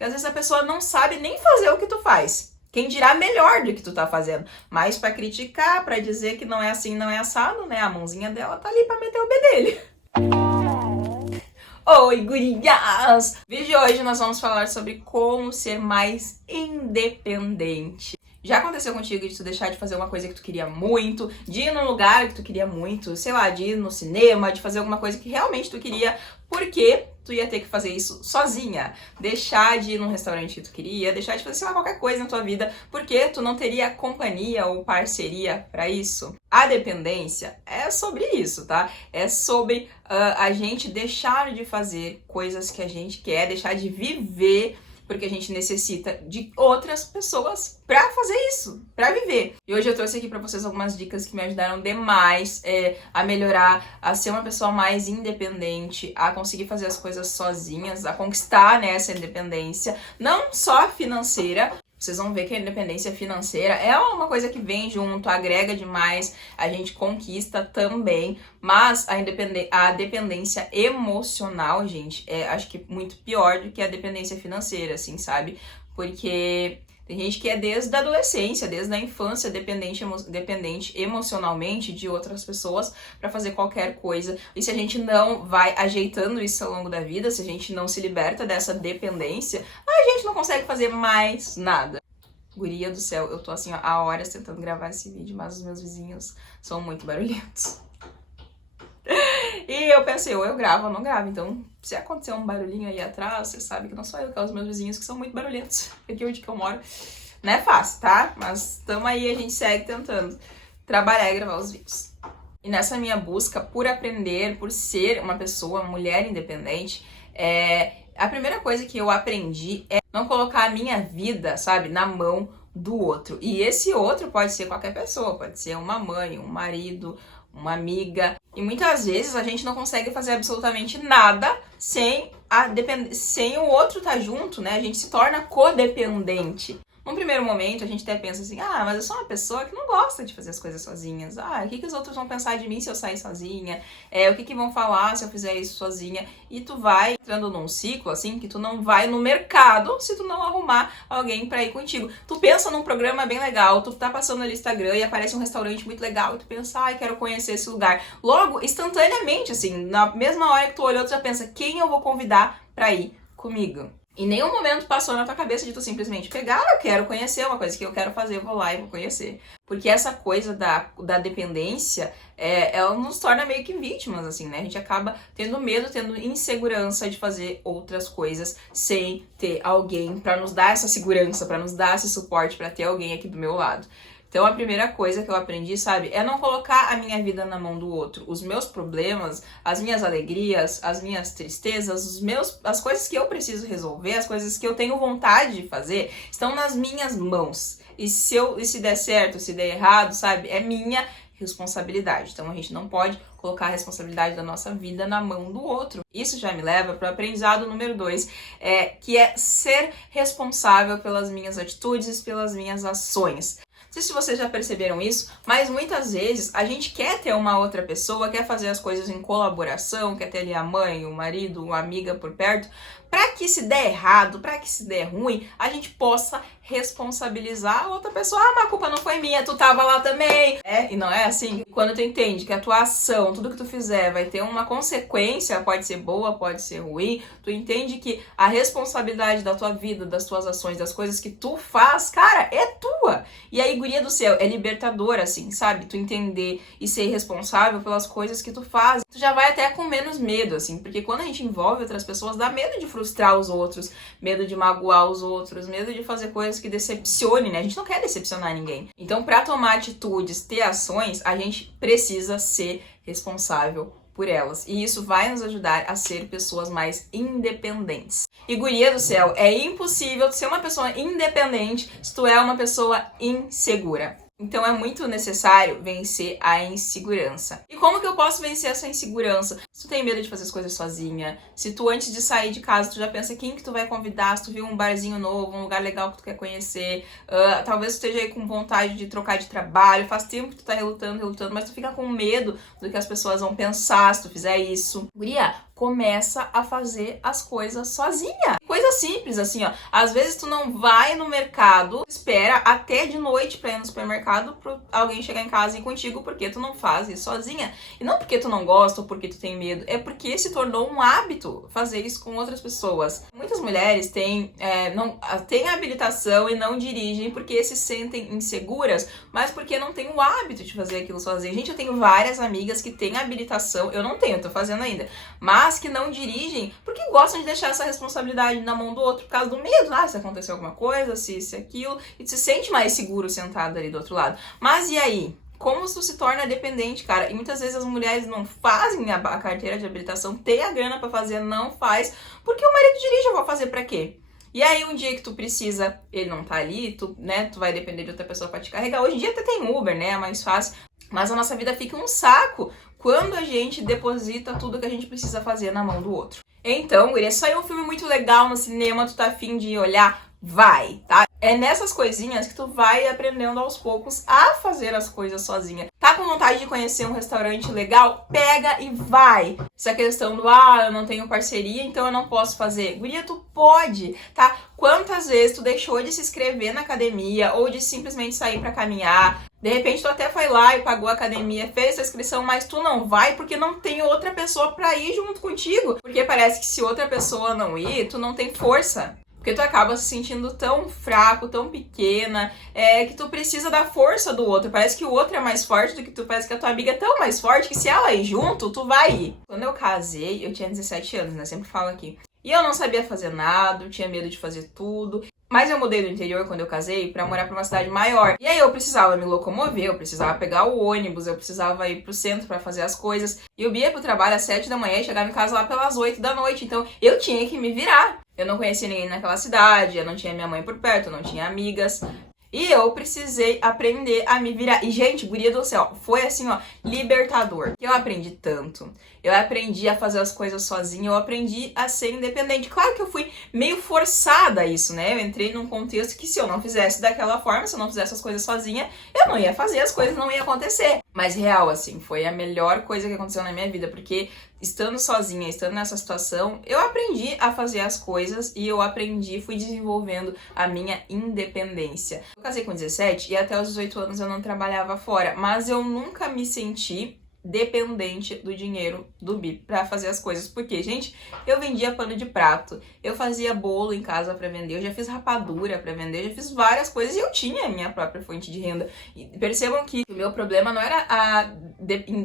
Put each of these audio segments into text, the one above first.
Porque às vezes a pessoa não sabe nem fazer o que tu faz. Quem dirá melhor do que tu tá fazendo. Mas pra criticar, pra dizer que não é assim, não é assado, né? A mãozinha dela tá ali pra meter o bedelho. Oi, gurias! No vídeo de hoje nós vamos falar sobre como ser mais independente. Já aconteceu contigo de tu deixar de fazer uma coisa que tu queria muito, de ir num lugar que tu queria muito, sei lá, de ir no cinema, de fazer alguma coisa que realmente tu queria, porque tu ia ter que fazer isso sozinha. Deixar de ir num restaurante que tu queria, deixar de fazer, sei lá, qualquer coisa na tua vida, porque tu não teria companhia ou parceria pra isso. A dependência é sobre isso, tá? É sobre a gente deixar de fazer coisas que a gente quer, deixar de viver porque a gente necessita de outras pessoas pra fazer isso, pra viver. E hoje eu trouxe aqui pra vocês algumas dicas que me ajudaram demais a melhorar, a ser uma pessoa mais independente, a conseguir fazer as coisas sozinhas, a conquistar, né, essa independência, não só financeira. Vocês vão ver que a independência financeira é uma coisa que vem junto, agrega demais, a gente conquista também, mas a dependência emocional, gente, acho que muito pior do que a dependência financeira, assim, sabe? Porque tem gente que é desde a adolescência, desde a infância, dependente emocionalmente de outras pessoas para fazer qualquer coisa. E se a gente não vai ajeitando isso ao longo da vida, se a gente não se liberta dessa dependência, a gente não consegue fazer mais nada. Guria do céu, eu tô assim, ó, há horas tentando gravar esse vídeo, mas os meus vizinhos são muito barulhentos. E eu pensei, ou eu gravo ou não gravo. Então, se acontecer um barulhinho aí atrás, você sabe que não sou eu, que é os meus vizinhos que são muito barulhentos. Aqui onde que eu moro não é fácil, tá? Mas tamo aí, a gente segue tentando trabalhar e gravar os vídeos. E nessa minha busca por aprender, por ser uma pessoa, uma mulher independente, a primeira coisa que eu aprendi é não colocar a minha vida, sabe, na mão do outro. E esse outro pode ser qualquer pessoa, pode ser uma mãe, um marido, uma amiga. E muitas vezes a gente não consegue fazer absolutamente nada sem o outro estar junto, né? A gente se torna codependente. Num primeiro momento, a gente até pensa assim, mas eu sou uma pessoa que não gosta de fazer as coisas sozinhas. O que os outros vão pensar de mim se eu sair sozinha? O que vão falar se eu fizer isso sozinha? E tu vai entrando num ciclo, assim, que tu não vai no mercado se tu não arrumar alguém pra ir contigo. Tu pensa num programa bem legal, tu tá passando ali no Instagram e aparece um restaurante muito legal e tu pensa, quero conhecer esse lugar. Logo, instantaneamente, assim, na mesma hora que tu olhou, tu já pensa, quem eu vou convidar pra ir comigo? Em nenhum momento passou na tua cabeça de tu simplesmente pegar, eu quero conhecer uma coisa que eu quero fazer, eu vou lá e vou conhecer. Porque essa coisa da dependência, ela nos torna meio que vítimas, assim, né? A gente acaba tendo medo, tendo insegurança de fazer outras coisas sem ter alguém pra nos dar essa segurança, pra nos dar esse suporte, pra ter alguém aqui do meu lado. Então a primeira coisa que eu aprendi, sabe, é não colocar a minha vida na mão do outro. Os meus problemas, as minhas alegrias, as minhas tristezas, as coisas que eu preciso resolver, as coisas que eu tenho vontade de fazer, estão nas minhas mãos. E se der certo, se der errado, sabe, é minha responsabilidade. Então a gente não pode colocar a responsabilidade da nossa vida na mão do outro. Isso já me leva para o aprendizado número 2, que é ser responsável pelas minhas atitudes, pelas minhas ações. Não sei se vocês já perceberam isso, mas muitas vezes a gente quer ter uma outra pessoa, quer fazer as coisas em colaboração, quer ter ali a mãe, o marido, uma amiga por perto, para que se der errado, para que se der ruim, a gente possa responsabilizar a outra pessoa. Mas a culpa não foi minha, tu tava lá também. E não é assim? Quando tu entende que a tua ação, tudo que tu fizer vai ter uma consequência, pode ser boa, pode ser ruim, tu entende que a responsabilidade da tua vida, das tuas ações, das coisas que tu faz, cara, é tua. E aí, guria do céu, é libertador, assim, sabe? Tu entender e ser responsável pelas coisas que tu faz. Tu já vai até com menos medo, assim, porque quando a gente envolve outras pessoas, dá medo de frustrar os outros, medo de magoar os outros, medo de fazer coisas que decepcionem, né? A gente não quer decepcionar ninguém. Então, pra tomar atitudes, ter ações, a gente precisa ser responsável por elas. E isso vai nos ajudar a ser pessoas mais independentes. E guria do céu, é impossível tu ser uma pessoa independente se tu é uma pessoa insegura. Então é muito necessário vencer a insegurança. E como que eu posso vencer essa insegurança? Se tu tem medo de fazer as coisas sozinha, se tu antes de sair de casa tu já pensa quem que tu vai convidar, se tu viu um barzinho novo, um lugar legal que tu quer conhecer, talvez tu esteja aí com vontade de trocar de trabalho, faz tempo que tu tá relutando, mas tu fica com medo do que as pessoas vão pensar se tu fizer isso. Guria, começa a fazer as coisas sozinha. Coisa simples, assim, ó. Às vezes tu não vai no mercado, espera até de noite pra ir no supermercado pra alguém chegar em casa e ir contigo, porque tu não faz isso sozinha. E não porque tu não gosta ou porque tu tem medo, é porque se tornou um hábito fazer isso com outras pessoas. Muitas mulheres têm habilitação e não dirigem porque se sentem inseguras, mas porque não têm o hábito de fazer aquilo sozinha. Gente, eu tenho várias amigas que têm habilitação, eu não tenho, tô fazendo ainda, mas que não dirigem porque gostam de deixar essa responsabilidade na mão do outro por causa do medo, se acontecer alguma coisa, se aquilo, e tu se sente mais seguro sentado ali do outro lado. Mas e aí? Como tu se torna dependente, cara? E muitas vezes as mulheres não fazem a carteira de habilitação, tem a grana pra fazer, não faz, porque o marido dirige, eu vou fazer pra quê? E aí, um dia que tu precisa, ele não tá ali, tu vai depender de outra pessoa pra te carregar. Hoje em dia até tem Uber, né? É mais fácil. Mas a nossa vida fica um saco quando a gente deposita tudo que a gente precisa fazer na mão do outro. Então, guria, saiu um filme muito legal no cinema, tu tá afim de olhar? Vai, tá? É nessas coisinhas que tu vai aprendendo aos poucos a fazer as coisas sozinha. Tá com vontade de conhecer um restaurante legal? Pega e vai. Essa questão do, eu não tenho parceria, então eu não posso fazer. Guria, tu pode, tá? Quantas vezes tu deixou de se inscrever na academia ou de simplesmente sair pra caminhar? De repente tu até foi lá e pagou a academia, fez essa inscrição, mas tu não vai porque não tem outra pessoa pra ir junto contigo. Porque parece que se outra pessoa não ir, tu não tem força. Porque tu acaba se sentindo tão fraco, tão pequena, que tu precisa da força do outro. Parece que o outro é mais forte do que tu, parece que a tua amiga é tão mais forte que se ela ir junto, tu vai ir. Quando eu casei, eu tinha 17 anos, né? Sempre falo aqui. E eu não sabia fazer nada, eu tinha medo de fazer tudo. Mas eu mudei do interior quando eu casei pra morar pra uma cidade maior. E aí eu precisava me locomover, eu precisava pegar o ônibus, eu precisava ir pro centro pra fazer as coisas. E eu ia pro trabalho às 7 da manhã e chegava em casa lá pelas 8 da noite. Então eu tinha que me virar. Eu não conhecia ninguém naquela cidade, eu não tinha minha mãe por perto, eu não tinha amigas. E eu precisei aprender a me virar. E, gente, guria do céu, foi assim, libertador. Eu aprendi tanto. Eu aprendi a fazer as coisas sozinha, eu aprendi a ser independente. Claro que eu fui meio forçada a isso, né? Eu entrei num contexto que se eu não fizesse daquela forma, se eu não fizesse as coisas sozinha, eu não ia fazer, as coisas não iam acontecer. Mas real, assim, foi a melhor coisa que aconteceu na minha vida, porque estando sozinha, estando nessa situação, eu aprendi a fazer as coisas e eu fui desenvolvendo a minha independência. Eu casei com 17 e até os 18 anos eu não trabalhava fora, mas eu nunca me senti dependente do dinheiro do BIP pra fazer as coisas, porque, gente, eu vendia pano de prato, eu fazia bolo em casa pra vender, eu já fiz rapadura pra vender, eu já fiz várias coisas e eu tinha a minha própria fonte de renda. E percebam que o meu problema não era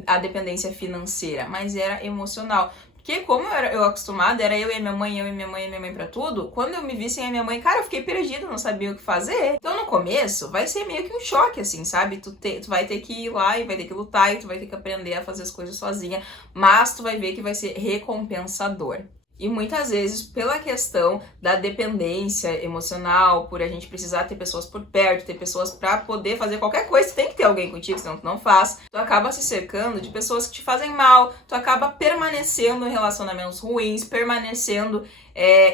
a dependência financeira, mas era emocional. Porque como eu acostumada, era eu e minha mãe, eu e minha mãe e minha mãe pra tudo, quando eu me vi sem a minha mãe, cara, eu fiquei perdida, não sabia o que fazer. Então no começo vai ser meio que um choque, assim, sabe? Tu vai ter que ir lá e vai ter que lutar e tu vai ter que aprender a fazer as coisas sozinha, mas tu vai ver que vai ser recompensador. E muitas vezes, pela questão da dependência emocional, por a gente precisar ter pessoas por perto, ter pessoas pra poder fazer qualquer coisa, tu tem que ter alguém contigo, senão tu não faz. Tu acaba se cercando de pessoas que te fazem mal, tu acaba permanecendo em relacionamentos ruins, permanecendo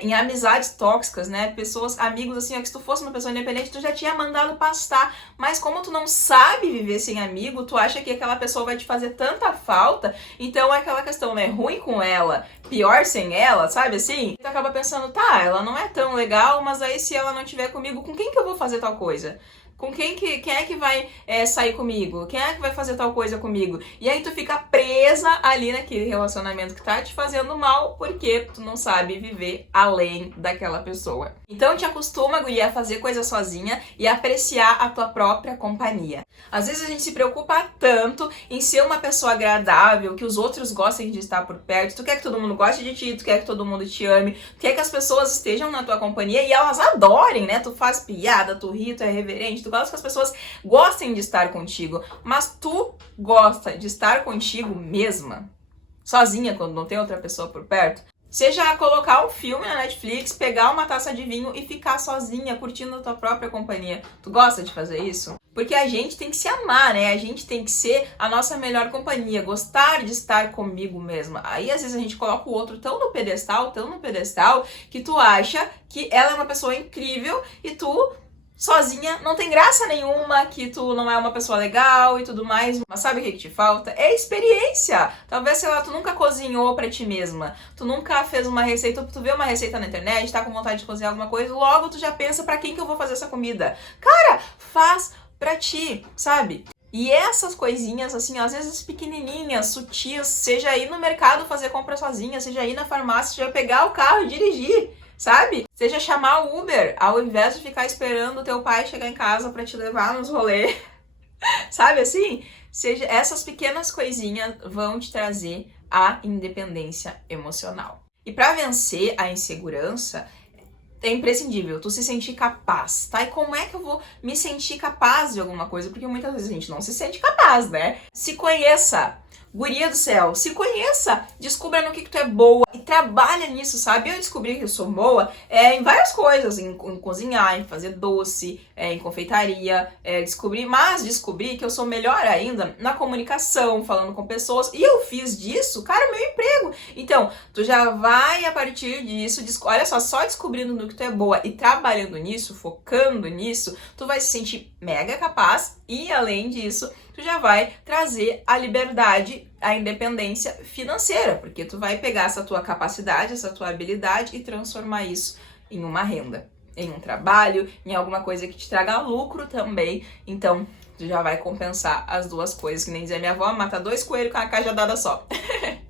em amizades tóxicas, né? Pessoas, amigos, assim, que se tu fosse uma pessoa independente, tu já tinha mandado pastar. Mas como tu não sabe viver sem amigo, tu acha que aquela pessoa vai te fazer tanta falta, então é aquela questão, né? Ruim com ela, pior sem ela, sabe assim? Tu acaba pensando, tá, ela não é tão legal, mas aí se ela não estiver comigo, com quem que eu vou fazer tal coisa? Com quem é que vai sair comigo? Quem é que vai fazer tal coisa comigo? E aí tu fica presa ali naquele relacionamento que tá te fazendo mal porque tu não sabe viver além daquela pessoa. Então te acostuma, guria, a fazer coisa sozinha e apreciar a tua própria companhia. Às vezes a gente se preocupa tanto em ser uma pessoa agradável, que os outros gostem de estar por perto, tu quer que todo mundo goste de ti, tu quer que todo mundo te ame, tu quer que as pessoas estejam na tua companhia e elas adorem, né? Tu faz piada, tu ri, tu é reverente, tu gosta que as pessoas gostem de estar contigo, mas tu gosta de estar contigo mesma, sozinha, quando não tem outra pessoa por perto? Seja colocar um filme na Netflix, pegar uma taça de vinho e ficar sozinha, curtindo a tua própria companhia. Tu gosta de fazer isso? Porque a gente tem que se amar, né? A gente tem que ser a nossa melhor companhia, gostar de estar comigo mesma. Aí, às vezes, a gente coloca o outro tão no pedestal, que tu acha que ela é uma pessoa incrível e tu sozinha não tem graça nenhuma, que tu não é uma pessoa legal e tudo mais, mas sabe o que te falta? É experiência. Talvez, sei lá, tu nunca cozinhou pra ti mesma, tu nunca fez uma receita, tu vê uma receita na internet, tá com vontade de cozinhar alguma coisa, logo tu já pensa pra quem que eu vou fazer essa comida. Cara, faz pra ti, sabe? E essas coisinhas, assim, às vezes pequenininhas, sutis, seja ir no mercado fazer compra sozinha, seja ir na farmácia, seja pegar o carro e dirigir, sabe? Seja chamar o Uber, ao invés de ficar esperando o teu pai chegar em casa pra te levar nos rolês, sabe assim? Seja, essas pequenas coisinhas vão te trazer a independência emocional. E pra vencer a insegurança, é imprescindível tu se sentir capaz, tá? E como é que eu vou me sentir capaz de alguma coisa? Porque muitas vezes a gente não se sente capaz, né? Se conheça, guria do céu, se conheça, descubra no que tu é boa e trabalha nisso, sabe? Eu descobri que eu sou boa em várias coisas, em cozinhar, em fazer doce, em confeitaria, descobri que eu sou melhor ainda na comunicação, falando com pessoas, e eu fiz disso, cara, meu emprego. Então, tu já vai a partir disso, olha só descobrindo no que tu é boa e trabalhando nisso, focando nisso, tu vai se sentir mega capaz e, além disso, tu já vai trazer a liberdade, a independência financeira, porque tu vai pegar essa tua capacidade, essa tua habilidade e transformar isso em uma renda, em um trabalho, em alguma coisa que te traga lucro também. Então, tu já vai compensar as duas coisas, que nem dizia minha avó, mata 2 coelhos com uma cajadada só.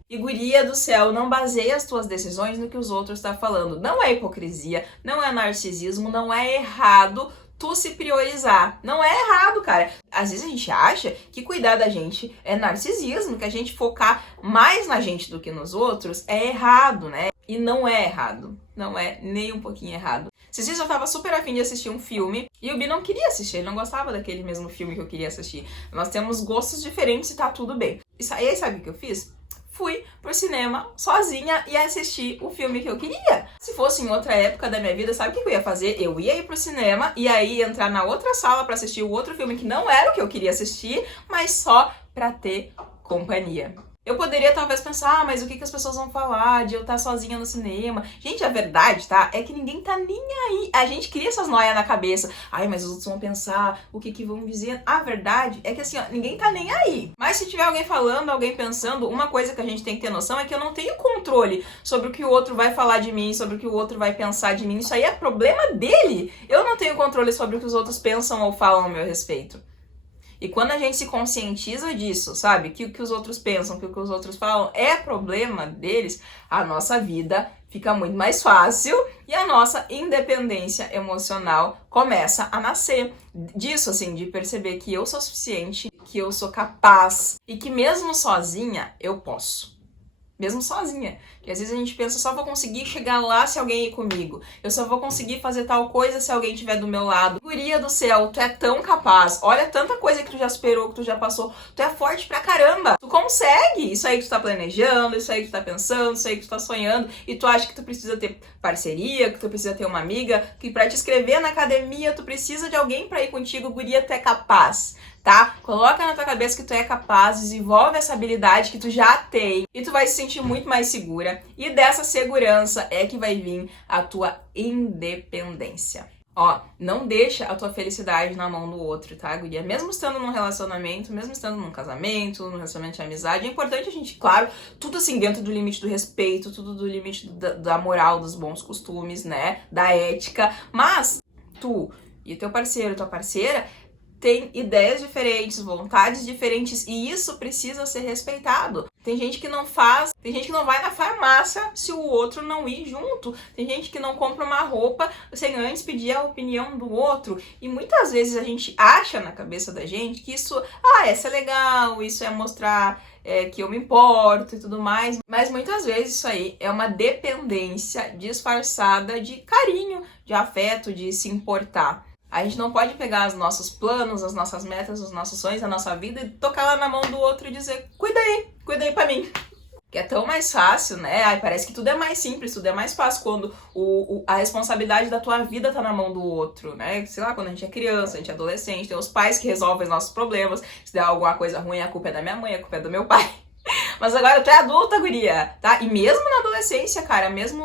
E guria do céu, não baseia as tuas decisões no que os outros estão falando. Não é hipocrisia, não é narcisismo, não é errado tu se priorizar. Não é errado, cara. Às vezes a gente acha que cuidar da gente é narcisismo, que a gente focar mais na gente do que nos outros é errado, né? E não é errado. Não é nem um pouquinho errado. Esses dias eu tava super afim de assistir um filme e o Bi não queria assistir, ele não gostava daquele mesmo filme que eu queria assistir. Nós temos gostos diferentes e tá tudo bem. E aí sabe o que eu fiz? Fui pro cinema sozinha e assisti o filme que eu queria. Se fosse em outra época da minha vida, sabe o que eu ia fazer? Eu ia ir pro cinema e aí entrar na outra sala pra assistir o outro filme que não era o que eu queria assistir, mas só pra ter companhia. Eu poderia talvez pensar, mas o que as pessoas vão falar de eu estar sozinha no cinema? Gente, a verdade, tá? É que ninguém tá nem aí. A gente cria essas noias na cabeça. Ai, mas os outros vão pensar, o que vão dizer? A verdade é que assim, ó, ninguém tá nem aí. Mas se tiver alguém falando, alguém pensando, uma coisa que a gente tem que ter noção é que eu não tenho controle sobre o que o outro vai falar de mim, sobre o que o outro vai pensar de mim. Isso aí é problema dele. Eu não tenho controle sobre o que os outros pensam ou falam a meu respeito. E quando a gente se conscientiza disso, sabe? Que o que os outros pensam, que o que os outros falam é problema deles, a nossa vida fica muito mais fácil e a nossa independência emocional começa a nascer. Disso, assim, de perceber que eu sou suficiente, que eu sou capaz e que mesmo sozinha eu posso. Mesmo sozinha. Porque às vezes a gente pensa, só vou conseguir chegar lá se alguém ir comigo. Eu só vou conseguir fazer tal coisa se alguém estiver do meu lado. Guria do céu, tu é tão capaz. Olha tanta coisa que tu já superou, que tu já passou. Tu é forte pra caramba. Tu consegue. Isso aí que tu tá planejando, isso aí que tu tá pensando, isso aí que tu tá sonhando. E tu acha que tu precisa ter parceria, que tu precisa ter uma amiga, que pra te inscrever na academia tu precisa de alguém pra ir contigo. Guria, tu é capaz. Tá? Coloca na tua cabeça que tu é capaz, desenvolve essa habilidade que tu já tem e tu vai se sentir muito mais segura. E dessa segurança é que vai vir a tua independência. Ó, não deixa a tua felicidade na mão do outro, tá, guria? Mesmo estando num relacionamento, mesmo estando num casamento, num relacionamento de amizade, é importante a gente, claro, tudo assim dentro do limite do respeito, tudo do limite da moral, dos bons costumes, né, da ética, mas tu e teu parceiro, tua parceira, tem ideias diferentes, vontades diferentes e isso precisa ser respeitado. Tem gente que não faz, tem gente que não vai na farmácia se o outro não ir junto. Tem gente que não compra uma roupa sem antes pedir a opinião do outro. E muitas vezes a gente acha na cabeça da gente que isso, isso é legal, isso é mostrar que eu me importo e tudo mais. Mas muitas vezes isso aí é uma dependência disfarçada de carinho, de afeto, de se importar. A gente não pode pegar os nossos planos, as nossas metas, os nossos sonhos, a nossa vida e tocar lá na mão do outro e dizer, cuida aí pra mim. Que é tão mais fácil, né? Ai, parece que tudo é mais simples, tudo é mais fácil quando a responsabilidade da tua vida tá na mão do outro, né? Sei lá, quando a gente é criança, a gente é adolescente, tem os pais que resolvem os nossos problemas. Se der alguma coisa ruim, a culpa é da minha mãe, a culpa é do meu pai. Mas agora tu é adulta, guria, tá? E mesmo na adolescência, cara, mesmo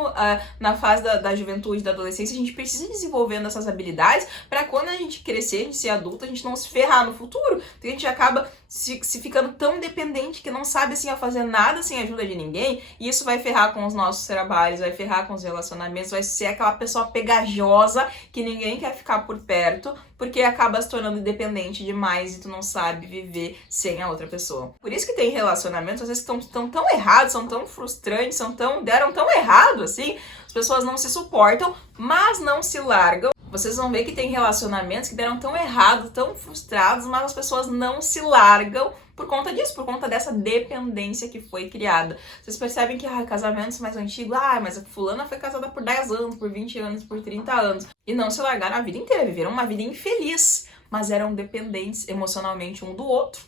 na fase da juventude, da adolescência, a gente precisa ir desenvolvendo essas habilidades pra quando a gente crescer, a gente ser adulta, a gente não se ferrar no futuro. Porque a gente acaba se ficando tão dependente que não sabe, assim, a fazer nada sem a ajuda de ninguém. E isso vai ferrar com os nossos trabalhos, vai ferrar com os relacionamentos, vai ser aquela pessoa pegajosa que ninguém quer ficar por perto, porque acaba se tornando independente demais e tu não sabe viver sem a outra pessoa. Por isso que tem relacionamentos, às vezes, que estão tão errados, são tão frustrantes, deram tão errado, assim, as pessoas não se suportam, mas não se largam. Vocês vão ver que tem relacionamentos que deram tão errado, tão frustrados, mas as pessoas não se largam por conta disso, por conta dessa dependência que foi criada. Vocês percebem que casamentos mais antigos, mas a fulana foi casada por 10 anos, por 20 anos, por 30 anos, e não se largaram a vida inteira, viveram uma vida infeliz, mas eram dependentes emocionalmente um do outro,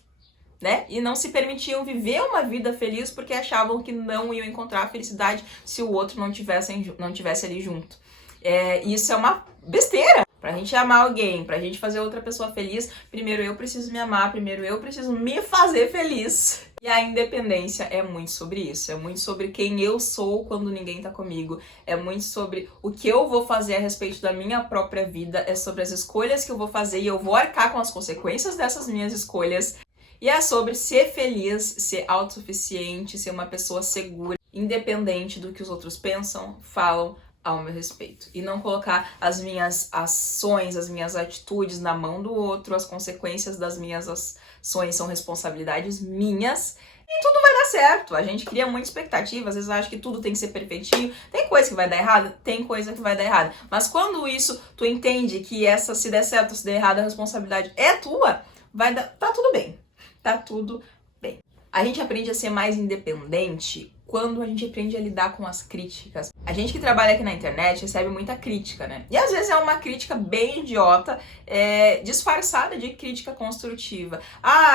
né? E não se permitiam viver uma vida feliz porque achavam que não iam encontrar a felicidade se o outro não tivesse ali junto. Isso é uma besteira. Pra gente amar alguém, pra gente fazer outra pessoa feliz, primeiro eu preciso me amar, primeiro eu preciso me fazer feliz. E a independência é muito sobre isso, é muito sobre quem eu sou quando ninguém tá comigo, é muito sobre o que eu vou fazer a respeito da minha própria vida, é sobre as escolhas que eu vou fazer e eu vou arcar com as consequências dessas minhas escolhas. E é sobre ser feliz, ser autossuficiente, ser uma pessoa segura, independente do que os outros pensam, falam ao meu respeito. E não colocar as minhas ações, as minhas atitudes na mão do outro, as consequências das minhas ações são responsabilidades minhas. E tudo vai dar certo. A gente cria muita expectativa, às vezes acha que tudo tem que ser perfeitinho. Tem coisa que vai dar errado? Tem coisa que vai dar errado. Mas quando isso, tu entende que se der certo ou se der errado, a responsabilidade é tua, tá tudo bem. Tá tudo bem. A gente aprende a ser mais independente quando a gente aprende a lidar com as críticas. A gente que trabalha aqui na internet recebe muita crítica, né? E às vezes é uma crítica bem idiota, disfarçada de crítica construtiva.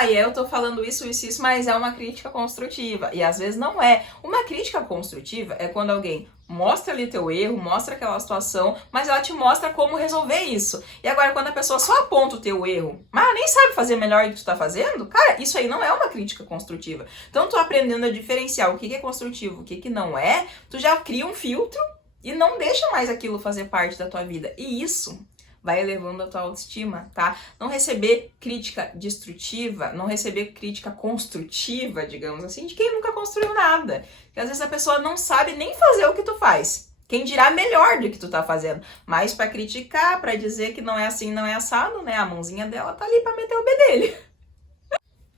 Eu tô falando isso, mas é uma crítica construtiva. E às vezes não é. Uma crítica construtiva é quando alguém mostra ali teu erro, mostra aquela situação, mas ela te mostra como resolver isso. E agora, quando a pessoa só aponta o teu erro, mas nem sabe fazer melhor do que tu tá fazendo, cara, isso aí não é uma crítica construtiva. Então, tu aprendendo a diferenciar o que é construtivo, o que não é, tu já cria um filtro e não deixa mais aquilo fazer parte da tua vida. E isso vai elevando a tua autoestima, tá? Não receber crítica destrutiva, não receber crítica construtiva, digamos assim, de quem nunca construiu nada. Porque às vezes a pessoa não sabe nem fazer o que tu faz. Quem dirá melhor do que tu tá fazendo. Mas pra criticar, pra dizer que não é assim, não é assado, né? A mãozinha dela tá ali pra meter o bedelho.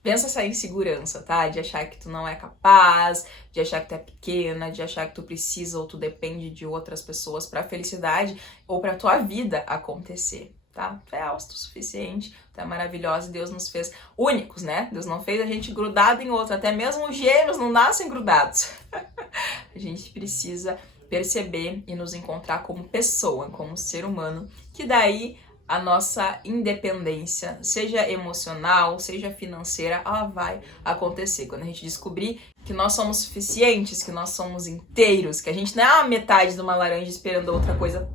Pensa essa insegurança, tá? De achar que tu não é capaz, de achar que tu é pequena, de achar que tu precisa ou tu depende de outras pessoas pra felicidade ou pra tua vida acontecer, tá? Tu é autossuficiente, tu é maravilhosa e Deus nos fez únicos, né? Deus não fez a gente grudado em outro, até mesmo os gêmeos não nascem grudados. A gente precisa perceber e nos encontrar como pessoa, como ser humano, que daí a nossa independência, seja emocional, seja financeira, ela vai acontecer. Quando a gente descobrir que nós somos suficientes, que nós somos inteiros, que a gente não é a metade de uma laranja esperando outra coisa,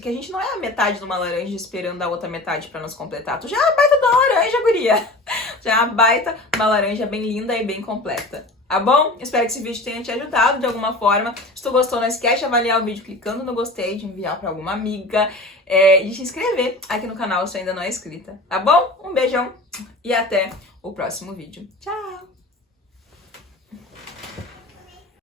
que a gente não é a metade de uma laranja esperando a outra metade pra nos completar. Tu já é a baita da laranja, guria. Já é a baita uma laranja bem linda e bem completa. Tá bom? Espero que esse vídeo tenha te ajudado de alguma forma. Se tu gostou, não esquece de avaliar o vídeo clicando no gostei, de enviar pra alguma amiga e de se inscrever aqui no canal se ainda não é inscrita. Tá bom? Um beijão e até o próximo vídeo. Tchau!